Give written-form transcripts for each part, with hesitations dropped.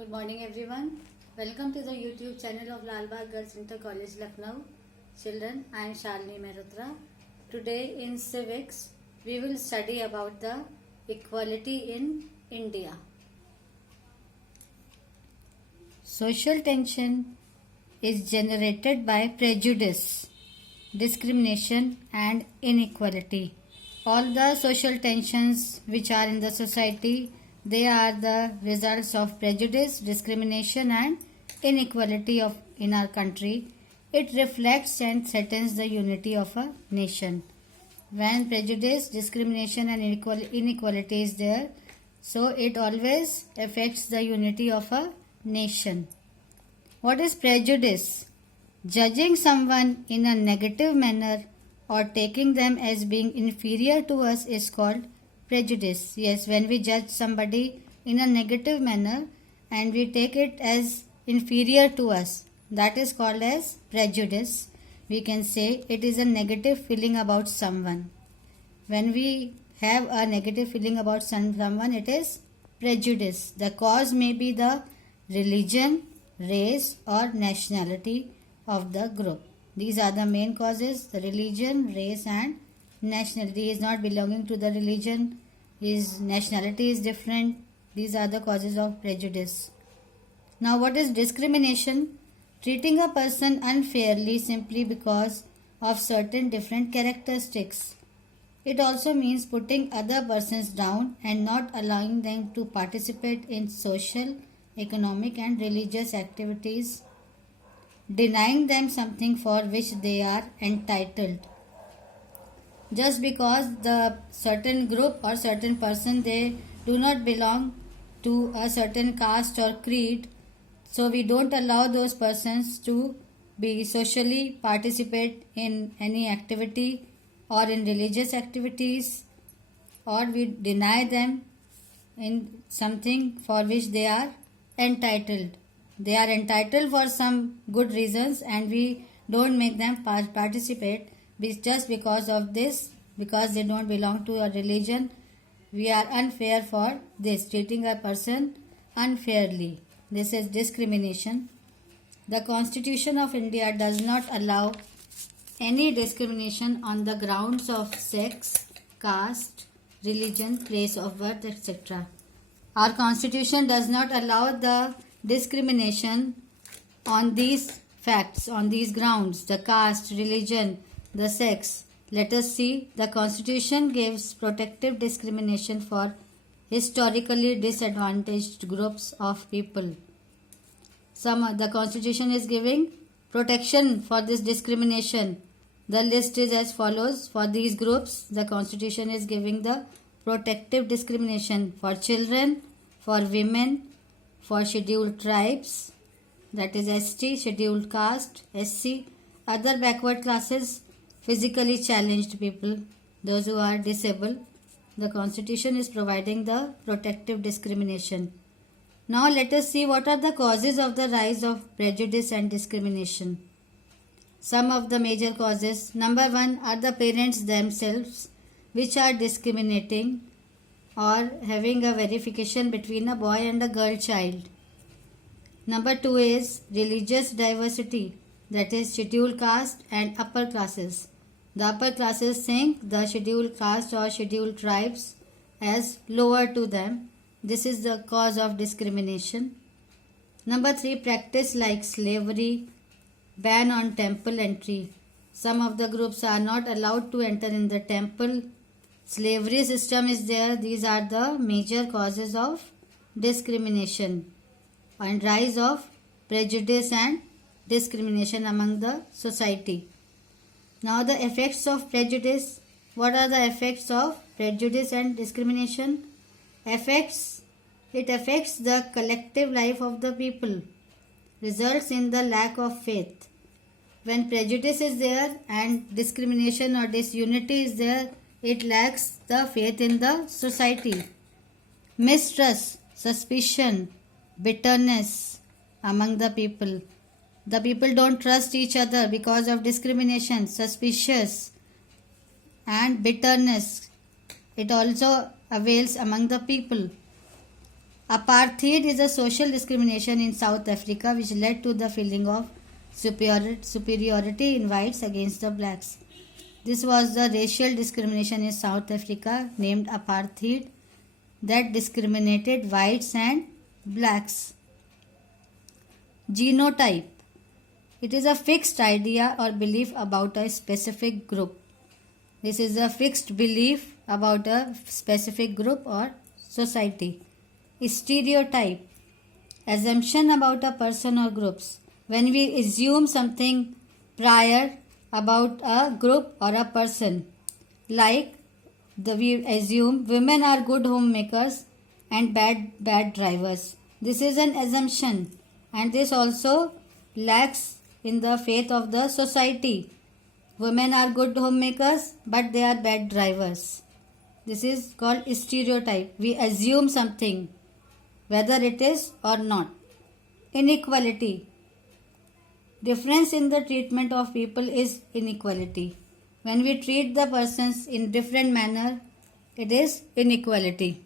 Good morning everyone. Welcome to the YouTube channel of Lalbagh Girls Inter College Lucknow. Children, I am Shalini Mehrotra. Today in civics we will study about the equality in India. Social tension is generated by prejudice, discrimination and inequality. All the social tensions which are in the society, they are the results of prejudice, discrimination and inequality in our country. It reflects and threatens the unity of a nation. When prejudice, discrimination and inequality is there, so it always affects the unity of a nation. What is prejudice? Judging someone in a negative manner or taking them as being inferior to us is called prejudice. Yes, when we judge somebody in a negative manner and we take it as inferior to us, that is called as prejudice. We can say it is a negative feeling about someone. When we have a negative feeling about someone, it is prejudice. The cause may be the religion, race or nationality of the group. These are the main causes: the religion, race and nationality. He is not belonging to the religion, his nationality is different. These are the causes of prejudice. Now what is discrimination? Treating a person unfairly simply because of certain different characteristics. It also means putting other persons down and not allowing them to participate in social, economic and religious activities, denying them something for which they are entitled. Just because the certain group or certain person, they do not belong to a certain caste or creed, so we don't allow those persons to be socially participate in any activity or in religious activities, or we deny them in something for which they are entitled. They are entitled for some good reasons and we don't make them participate just because of this, because they don't belong to a religion. We are unfair for this, treating a person unfairly. This is discrimination. The Constitution of India does not allow any discrimination on the grounds of sex, caste, religion, place of birth, etc. Our Constitution does not allow the discrimination on these facts, on these grounds: the caste, religion, the sex. Let us see. The Constitution gives protective discrimination for historically disadvantaged groups of people. The Constitution is giving protection for this discrimination. The list is as follows. For these groups, the Constitution is giving the protective discrimination for children, for women, for scheduled tribes, that is ST, scheduled caste, SC, other backward classes, physically challenged people, those who are disabled. The Constitution is providing the protective discrimination. Now let us see what are the causes of the rise of prejudice and discrimination. Some of the major causes. Number one are the parents themselves, which are discriminating or having a verification between a boy and a girl child. Number two is religious diversity, that is scheduled caste and upper classes. The upper classes think the scheduled caste or scheduled tribes as lower to them. This is the cause of discrimination. Number three, practice like slavery, ban on temple entry. Some of the groups are not allowed to enter in the temple. Slavery system is there. These are the major causes of discrimination and rise of prejudice and discrimination among the society. Now the effects of prejudice. What are the effects of prejudice and discrimination? It affects the collective life of the people, results in the lack of faith. When prejudice is there and discrimination or disunity is there, it lacks the faith in the society. Mistrust, suspicion, bitterness among the people. The people don't trust each other because of discrimination, suspicious and bitterness. It also avails among the people. Apartheid is a social discrimination in South Africa which led to the feeling of superiority in whites against the blacks. This was the racial discrimination in South Africa named apartheid that discriminated whites and blacks. Genotype. It is a fixed idea or belief about a specific group. This is a fixed belief about a specific group or society. Stereotype. Assumption about a person or groups. When we assume something prior about a group or a person, like we assume women are good homemakers and bad drivers. This is an assumption, and this also lacks in the faith of the society. Women are good homemakers, but they are bad drivers. This is called stereotype. We assume something, whether it is or not. Inequality. Difference in the treatment of people is inequality. When we treat the persons in different manner, it is inequality.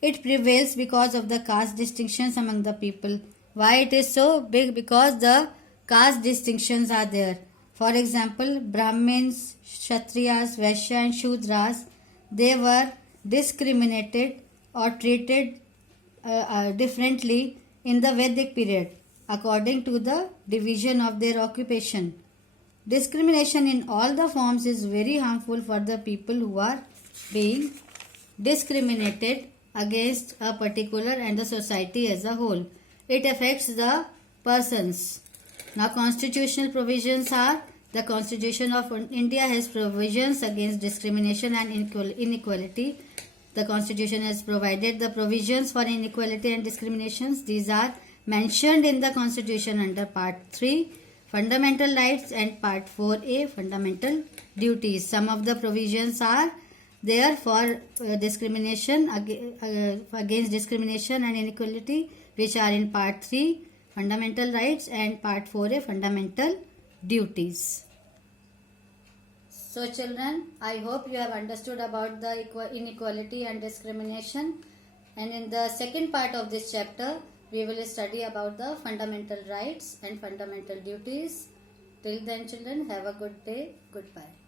It prevails because of the caste distinctions among the people. Why it is so big? Because the caste distinctions are there. For example, Brahmins, Kshatriyas, Vaishya and Shudras, they were discriminated or treated differently in the Vedic period according to the division of their occupation. Discrimination in all the forms is very harmful for the people who are being discriminated against a particular and the society as a whole. It affects the persons. Now constitutional provisions are, the Constitution of India has provisions against discrimination and inequality. The Constitution has provided the provisions for inequality and discriminations. These are mentioned in the Constitution under Part 3, Fundamental Rights, and Part 4A, Fundamental Duties. Some of the provisions are there for discrimination against discrimination and inequality, which are in Part 3, Fundamental Rights, and Part 4A, Fundamental Duties. So children, I hope you have understood about the inequality and discrimination, and in the second part of this chapter we will study about the fundamental rights and fundamental duties. Till then children, have a good day. Goodbye.